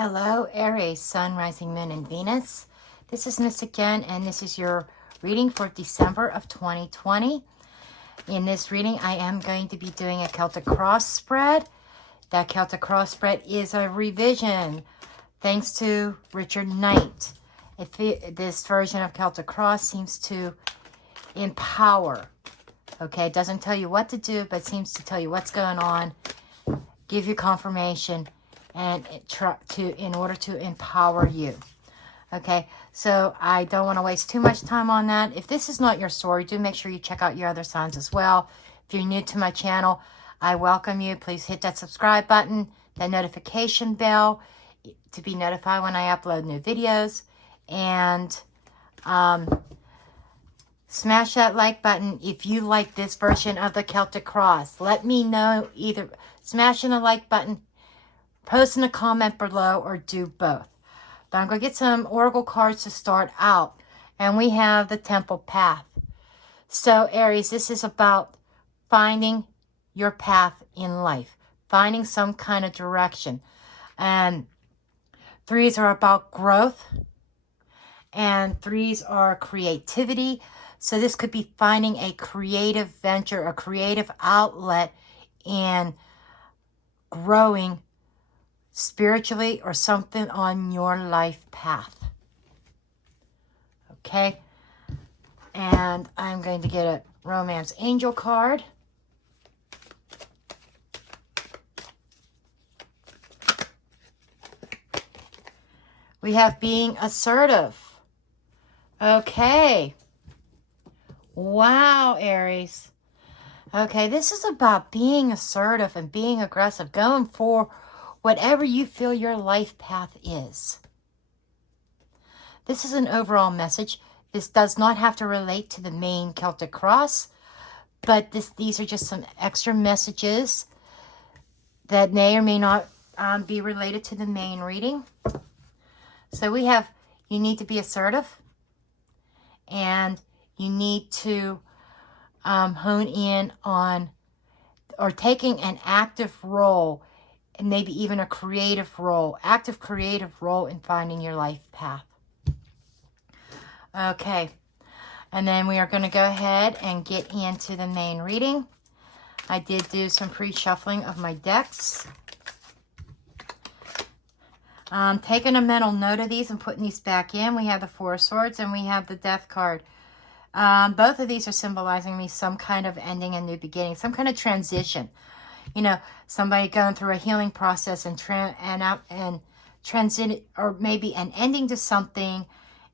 Hello, Aries, Sun, Rising, Moon, and Venus. This is Mystic Jen, and this is your reading for December of 2020. In this reading, I am going to be doing a Celtic Cross spread. That Celtic Cross spread is a revision, thanks to Richard Knight. This version of Celtic Cross seems to empower. Okay, it doesn't tell you what to do, but seems to tell you what's going on, give you confirmation, and in order to empower you. Okay, so I don't want to waste too much time on that. If this is not your story, do make sure you check out your other signs as well. If you're new to my channel, I welcome you. Please hit that subscribe button, that notification bell to be notified when I upload new videos. And smash that like button if you like this version of the Celtic Cross. Let me know, either smashing the like button, post in a comment below, or do both. But I'm going to get some oracle cards to start out. And we have the Temple Path. So Aries, this is about finding your path in life. Finding some kind of direction. And threes are about growth. And threes are creativity. So this could be finding a creative venture, a creative outlet, and growing spiritually or something on your life path. Okay? And I'm going to get a Romance Angel card. We have being assertive. Okay. Wow, Aries. Okay, this is about being assertive and being aggressive, going for whatever you feel your life path is. This is an overall message. This does not have to relate to the main Celtic Cross, but these are just some extra messages that may or may not be related to the main reading. So we have, you need to be assertive, and you need to hone in on, or taking an active role, and maybe even a creative role, active creative role in finding your life path. Okay, and then we are going to go ahead and get into the main reading. I did do some pre-shuffling of my decks. Taking a mental note of these and putting these back in. We have the Four of Swords and we have the Death card. Both of these are symbolizing me some kind of ending and new beginning, some kind of transition. You know, somebody going through a healing process and transit, or maybe an ending to something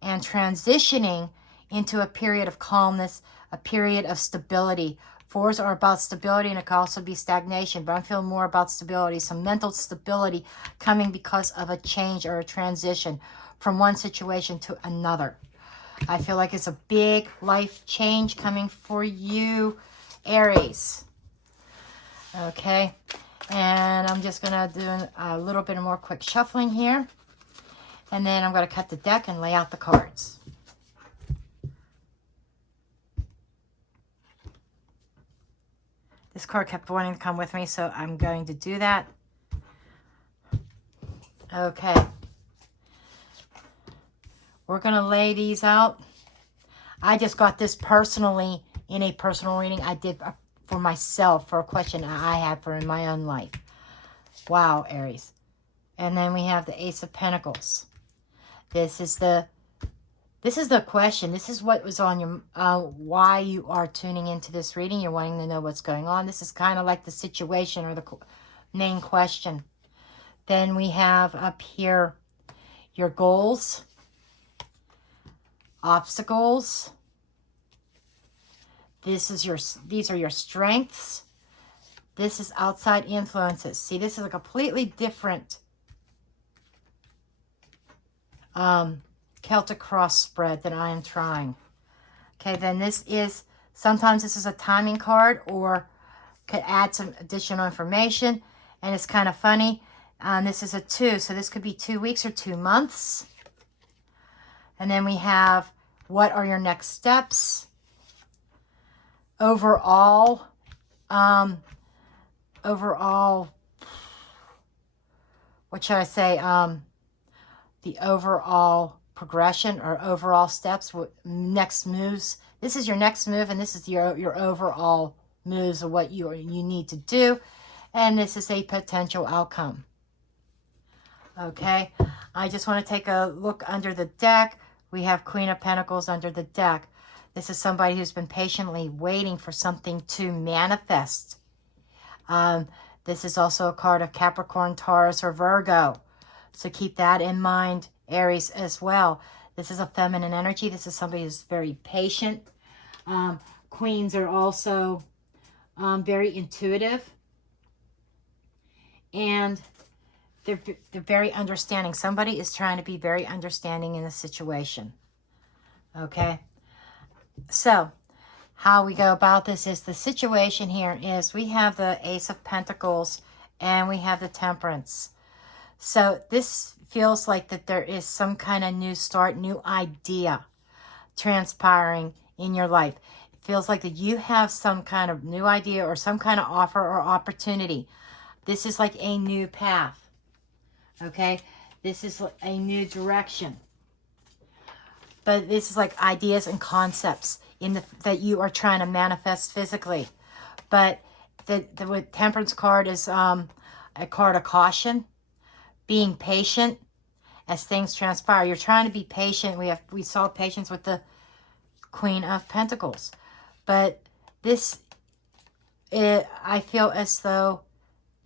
and transitioning into a period of calmness, a period of stability. Fours are about stability, and it can also be stagnation, but I'm feeling more about stability, some mental stability coming because of a change or a transition from one situation to another. I feel like it's a big life change coming for you, Aries. Okay, and I'm just going to do a little bit more quick shuffling here. And then I'm going to cut the deck and lay out the cards. This card kept wanting to come with me, so I'm going to do that. Okay. We're going to lay these out. I just got this personally in a personal reading I did for myself, for a question I had for in my own life. Wow, Aries. And then we have the Ace of Pentacles. This is the question. This is what was on your, why you are tuning into this reading. You're wanting to know what's going on. This is kind of like the situation or the main question. Then we have up here your goals, obstacles. These are your strengths. This is outside influences. See, this is a completely different Celtic Cross spread that I am trying. Okay, then this is, sometimes this is a timing card or could add some additional information. And it's kind of funny. This is a 2, so this could be 2 weeks or 2 months. And then we have, what are your next steps? Overall, what should I say? the overall progression or overall steps, next moves. This is your next move, and this is your overall moves of what you need to do. And this is a potential outcome. Okay, I just want to take a look under the deck. We have Queen of Pentacles under the deck. This is somebody who's been patiently waiting for something to manifest. This is also a card of Capricorn, Taurus, or Virgo. So keep that in mind, Aries, as well. This is a feminine energy. This is somebody who's very patient. Queens are also very intuitive. And they're very understanding. Somebody is trying to be very understanding in a situation. Okay? So, how we go about this is the situation here is we have the Ace of Pentacles and we have the Temperance. So, this feels like that there is some kind of new start, new idea transpiring in your life. It feels like that you have some kind of new idea or some kind of offer or opportunity. This is like a new path. Okay? This is a new direction. But this is like ideas and concepts that you are trying to manifest physically. But the Temperance card is a card of caution, being patient as things transpire. You're trying to be patient. We saw patience with the Queen of Pentacles. But I feel as though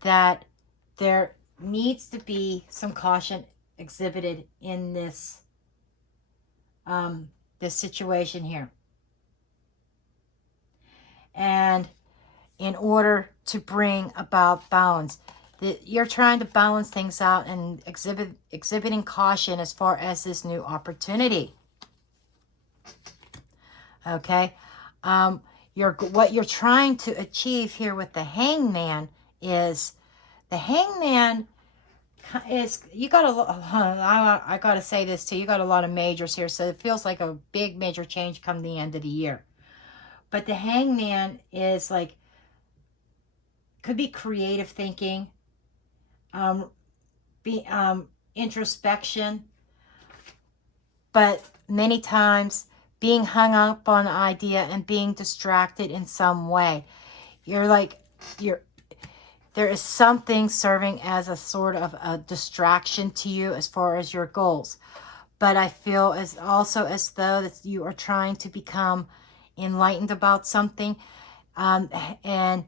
that there needs to be some caution exhibited in this situation here. And in order to bring about balance, you're trying to balance things out and exhibiting caution as far as this new opportunity. Okay? What you're trying to achieve here with the Hangman is, the Hangman is, you got I got to say this too, you got a lot of majors here, so it feels like a big major change come the end of the year. But the Hangman is like, could be creative thinking, introspection, but many times being hung up on an idea and being distracted in some way. There is something serving as a sort of a distraction to you as far as your goals. But I feel as though that you are trying to become enlightened about something. And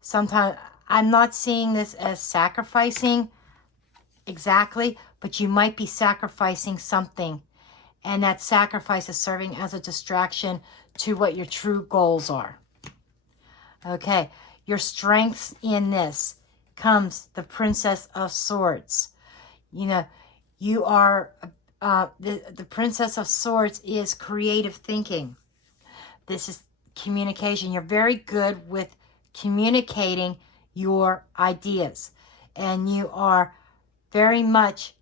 sometimes I'm not seeing this as sacrificing exactly, but you might be sacrificing something. And that sacrifice is serving as a distraction to what your true goals are. Okay. Your strengths in this comes the Princess of Swords. You know, you are, the Princess of Swords is creative thinking. This is communication. You're very good with communicating your ideas. And you are very much,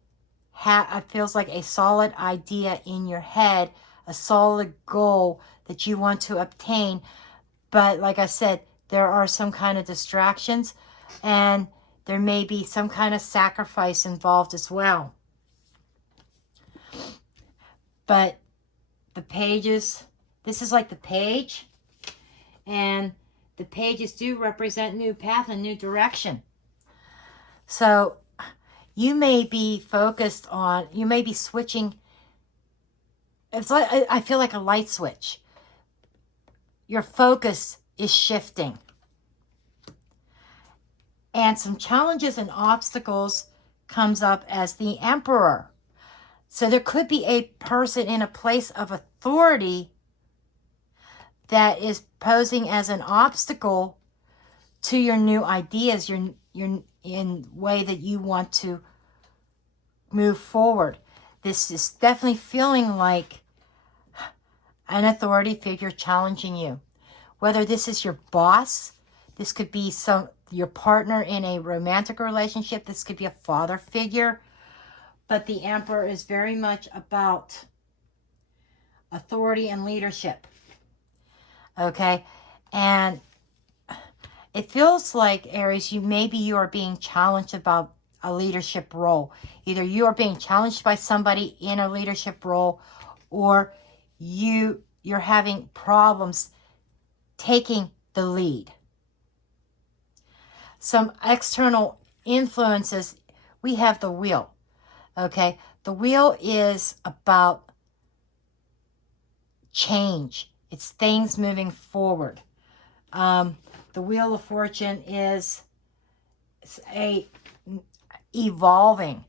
it feels like a solid idea in your head, a solid goal that you want to obtain. But like I said, there are some kind of distractions, and there may be some kind of sacrifice involved as well. But the pages, this is like the page, and the pages do represent new path and new direction. So you may be focused on, you may be switching. It's like, I feel like a light switch. Your focus is shifting. And some challenges and obstacles comes up as the Emperor. So there could be a person in a place of authority that is posing as an obstacle to your new ideas, your in way that you want to move forward. This is definitely feeling like an authority figure challenging you. Whether this is your boss, this could be your partner in a romantic relationship, this could be a father figure, but the Emperor is very much about authority and leadership. Okay? And it feels like, Aries, you are being challenged about a leadership role. Either you are being challenged by somebody in a leadership role, or you're having problems taking the lead. Some external influences, we have the wheel. Okay, the wheel is about change. It's things moving forward. The Wheel of Fortune is evolving.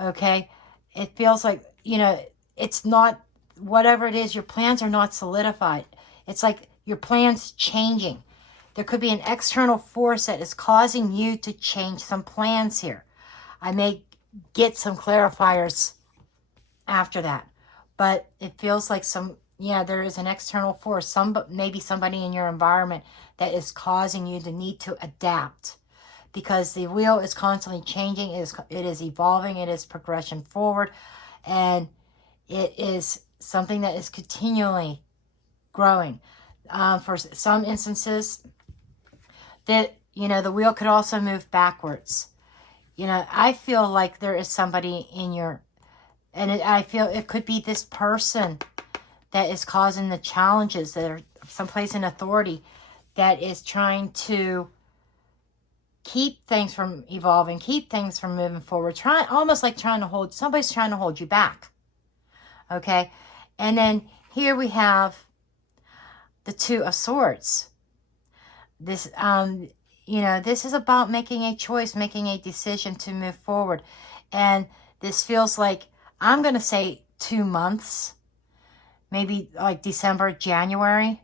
Okay, it feels like, it's not, whatever it is, your plans are not solidified. It's like your plans changing. There could be an external force that is causing you to change some plans here. I may get some clarifiers after that, but it feels like there is an external force, maybe somebody in your environment that is causing you the need to adapt, because the wheel is constantly changing. It is evolving. It is progression forward, and it is something that is continually growing. For some instances, that the wheel could also move backwards. I feel like there is somebody I feel it could be this person that is causing the challenges, that are someplace in authority that is trying to keep things from evolving, keep things from moving forward, somebody's trying to hold you back. Okay? And then here we have the Two of Swords. This, this is about making a choice, making a decision to move forward. And this feels like, I'm going to say 2 months, maybe like December, January.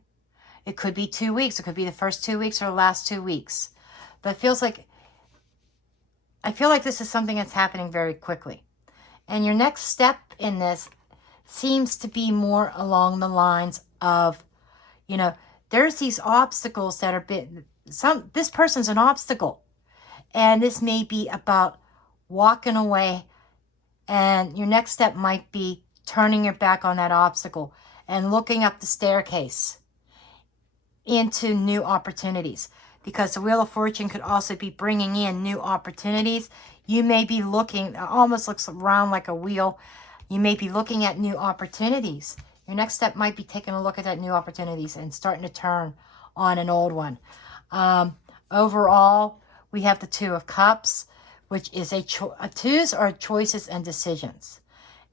It could be 2 weeks. It could be the first 2 weeks or the last 2 weeks. But I feel like this is something that's happening very quickly. And your next step in this seems to be more along the lines of, there's these obstacles that are this person's an obstacle. And this may be about walking away, and your next step might be turning your back on that obstacle and looking up the staircase into new opportunities. Because the Wheel of Fortune could also be bringing in new opportunities. You may be looking, it almost looks around like a wheel. You may be looking at new opportunities. Your next step might be taking a look at that new opportunities and starting to turn on an old one. Overall, we have the Two of Cups, which is twos are choices and decisions.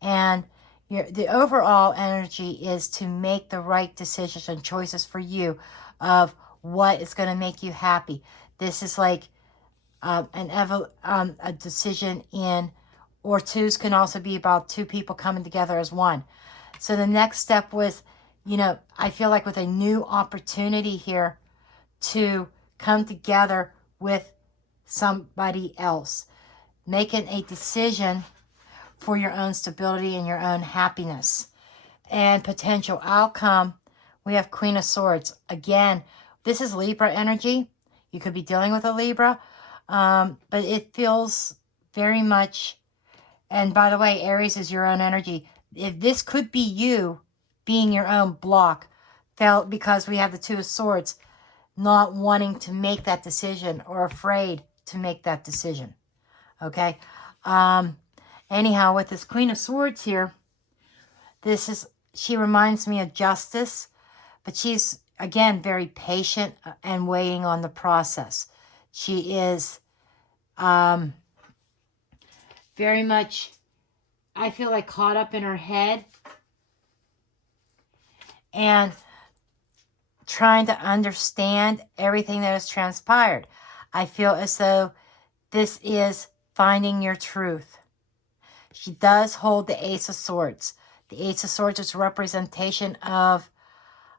And the overall energy is to make the right decisions and choices for you of what is going to make you happy. This is like a decision or twos can also be about two people coming together as one. So the next step was, I feel like with a new opportunity here to come together with somebody else, making a decision for your own stability and your own happiness. And potential outcome, we have Queen of Swords. Again, this is Libra energy. You could be dealing with a Libra, but it feels very much, and by the way, Aries is your own energy. If this could be you being your own block, felt because we have the Two of Swords, not wanting to make that decision or afraid to make that decision. Okay? Anyhow, with this Queen of Swords here, she reminds me of Justice, but she's, again, very patient and waiting on the process. She is very much, I feel like, caught up in her head and trying to understand everything that has transpired. I feel as though this is finding your truth. She does hold the Ace of Swords. The Ace of Swords is a representation of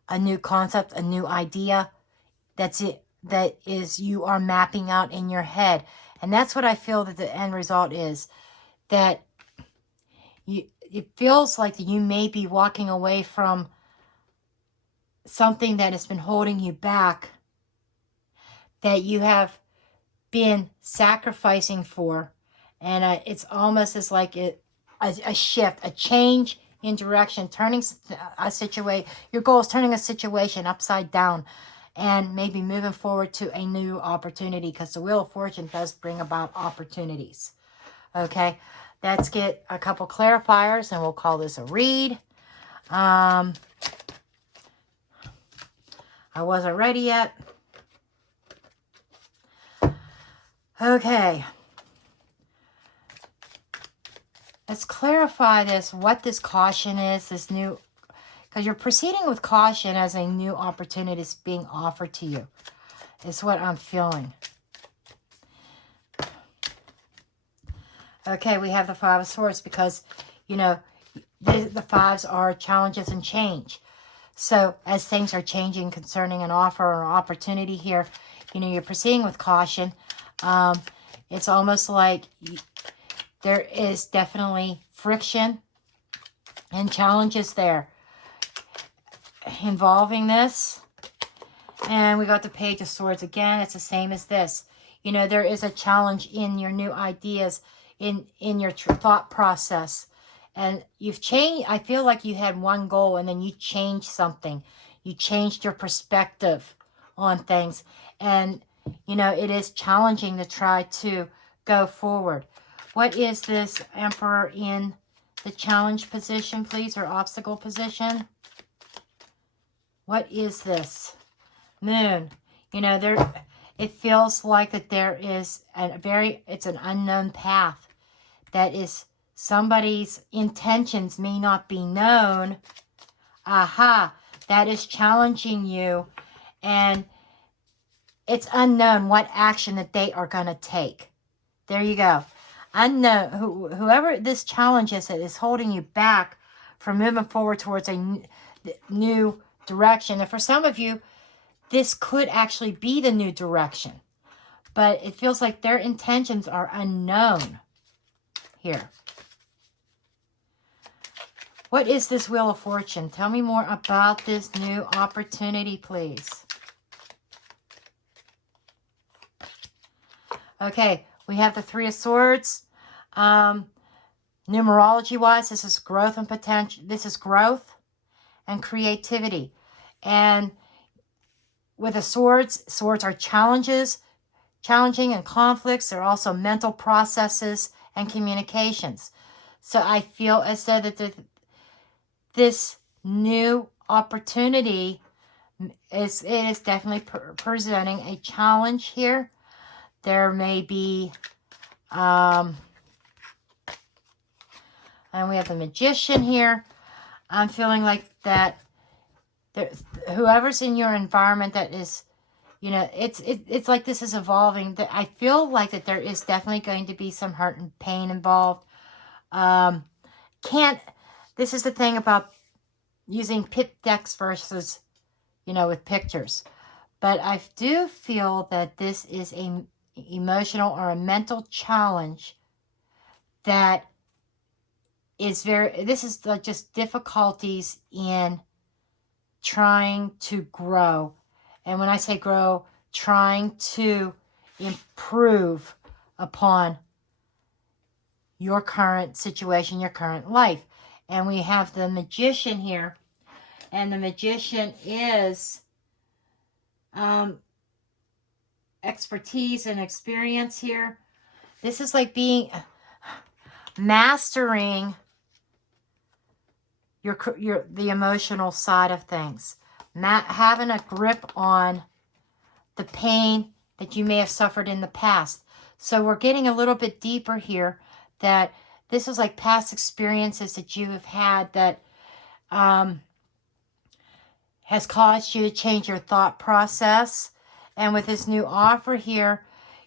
a new concept, a new idea. That's it. That is, you are mapping out in your head. And that's what I feel that the end result is. That it feels like you may be walking away from something that has been holding you back, that you have been sacrificing for. And it's almost as like a shift, a change in direction, turning a situation. Your goal is turning a situation upside down and maybe moving forward to a new opportunity, because the Wheel of Fortune does bring about opportunities. Okay, let's get a couple clarifiers and we'll call this a read. I wasn't ready yet. Okay. Let's clarify this, what this caution is, this new, because you're proceeding with caution as a new opportunity is being offered to you. It's what I'm feeling. Okay, we have the Five of Swords because, you know, the fives are challenges and change. So as things are changing concerning an offer or opportunity here, you know, you're proceeding with caution. It's almost like there is definitely friction and challenges there involving this. And we got the Page of Swords again. It's the same as this. You know, there is a challenge in your new ideas, in your thought process. And you've changed. I feel like you had one goal and then you changed something. You changed your perspective on things. And, you know, it is challenging to try to go forward. What is this Emperor in the challenge position, please, or obstacle position? What is this? Moon. You know, there. It feels like that there is it's an unknown path. That is, somebody's intentions may not be known. Aha. That is challenging you. And it's unknown what action that they are going to take. There you go. Unknown, whoever this challenge is that is holding you back from moving forward towards a new direction. And for some of you, this could actually be the new direction. But it feels like their intentions are unknown here. What is this Wheel of Fortune? Tell me more about this new opportunity, please. Okay, we have the Three of Swords. Numerology-wise, this is growth and potential. This is growth and creativity. And with the swords are challenging and conflicts. They're also mental processes and communications. So I feel as though that this new opportunity is definitely presenting a challenge here. There may be, and we have the Magician here. I'm feeling like that whoever's in your environment that is, you know, it's like this is evolving. That I feel like that there is definitely going to be some hurt and pain involved. This is the thing about using pit decks versus, you know, with pictures. But I do feel that this is a emotional or a mental challenge that is this is just difficulties in trying to grow. And when I say grow, trying to improve upon your current situation, your current life. And we have the Magician here. And the Magician is expertise and experience here. This is like mastering the emotional side of things. Having a grip on the pain that you may have suffered in the past. So we're getting a little bit deeper here, that this is like past experiences that you have had that has caused you to change your thought process. And with this new offer here,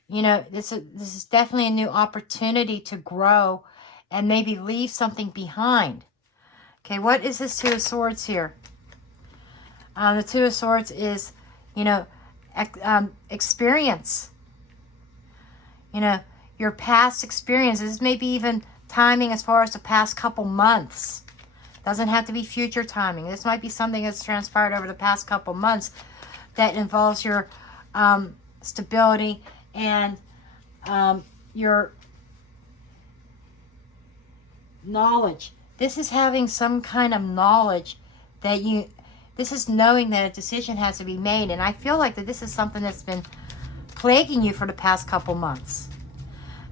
you know, this is definitely a new opportunity to grow and maybe leave something behind. Okay, what is this Two of Swords here? The Two of Swords is, you know, experience. You know, your past experiences, maybe even timing as far as the past couple months. Doesn't have to be future timing. This might be something that's transpired over the past couple months that involves your stability and your knowledge. This is having some kind of knowledge that This is knowing that a decision has to be made. And I feel like that this is something that's been plaguing you for the past couple months.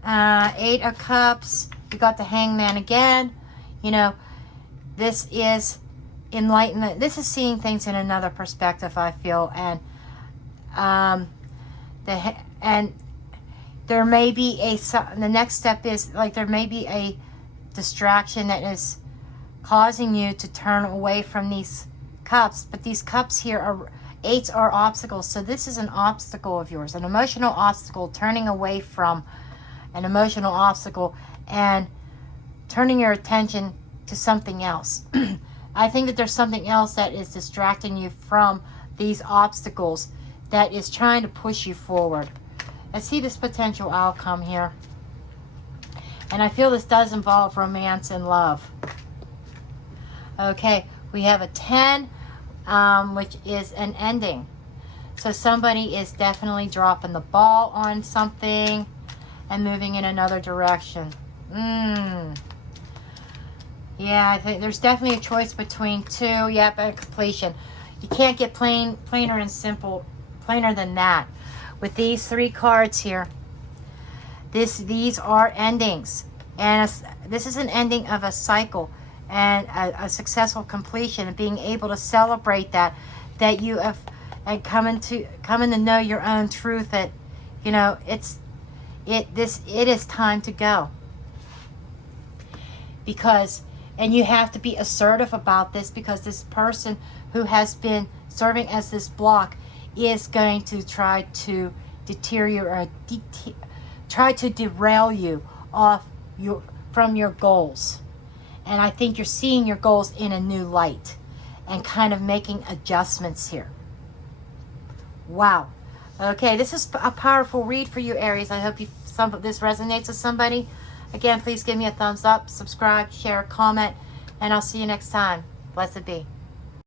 8 of Cups. You got the Hangman again. You know, this is enlightenment. This is seeing things in another perspective, I feel. And there may be the next step is like there may be a distraction that is causing you to turn away from these cups. But these cups here are 8s are obstacles. So this is an obstacle of yours, an emotional obstacle, turning away from an emotional obstacle and turning your attention to something else. I think that there's something else that is distracting you from these obstacles that is trying to push you forward. I see this potential outcome here. And I feel this does involve romance and love. Okay, we have a 10, which is an ending. So somebody is definitely dropping the ball on something and moving in another direction. Yeah, I think there's definitely a choice between 2. Yep, and completion. You can't get plainer and simple, plainer than that. With these 3 cards here, these are endings. And this is an ending of a cycle and a successful completion, and being able to celebrate that you have, and coming to know your own truth, that, you know, it is time to go. Because, and you have to be assertive about this, because this person who has been serving as this block is going to try to try to derail you from your goals. And I think you're seeing your goals in a new light and kind of making adjustments here. Wow. Okay, this is a powerful read for you, Aries. I hope this resonates with somebody. Again, please give me a thumbs up, subscribe, share, comment, and I'll see you next time. Blessed be.